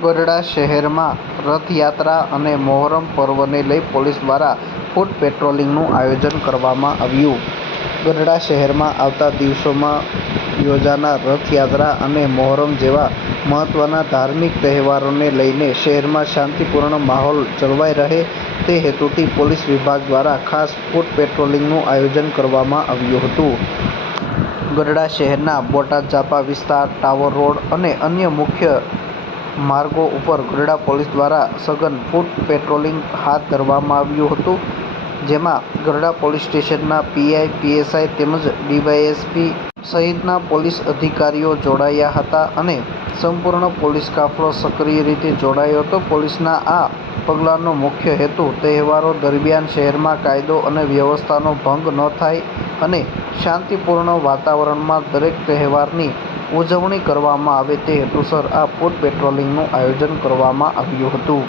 ગઢડા શહેરમાં રથયાત્રા અને મોહરમ પર્વને લઈ પોલીસ દ્વારા ફૂટ પેટ્રોલિંગનું આયોજન કરવામાં આવ્યું. ગઢડા શહેરમાં આવતા દિવસોમાં યોજાનાર રથયાત્રા અને મોહરમ જેવા મહત્વના ધાર્મિક તહેવારોને લઈને શહેરમાં શાંતિપૂર્ણ માહોલ જળવાઈ રહે તે હેતુથી પોલીસ વિભાગ દ્વારા ખાસ ફૂટ પેટ્રોલિંગનું આયોજન કરવામાં આવ્યું હતું. ગઢડા શહેરના બોટાદ-જાપા વિસ્તાર, ટાવર રોડ અને અન્ય મુખ્ય માર્ગો ઉપર ગઢડા પોલીસ દ્વારા સઘન ફૂટ પેટ્રોલિંગ હાથ ધરવામાં આવ્યું હતું. જેમાં ગઢડા પોલીસ સ્ટેશનના પીઆઈ, પીએસઆઈ તેમજ ડીવાયએસપી સહિતના પોલીસ અધિકારીઓ જોડાયા હતા અને સંપૂર્ણ પોલીસ કાફલો સક્રિય રીતે જોડાયો હતો. પોલીસના આ પગલાંનો મુખ્ય હેતુ તહેવારો દરમિયાન શહેરમાં કાયદો અને વ્યવસ્થાનો ભંગ ન થાય અને શાંતિપૂર્ણ વાતાવરણમાં દરેક તહેવારની ઉજવણી કરવામાં આવે તે હેતુસર આ ફૂટ પેટ્રોલિંગનું આયોજન કરવામાં આવ્યું હતું.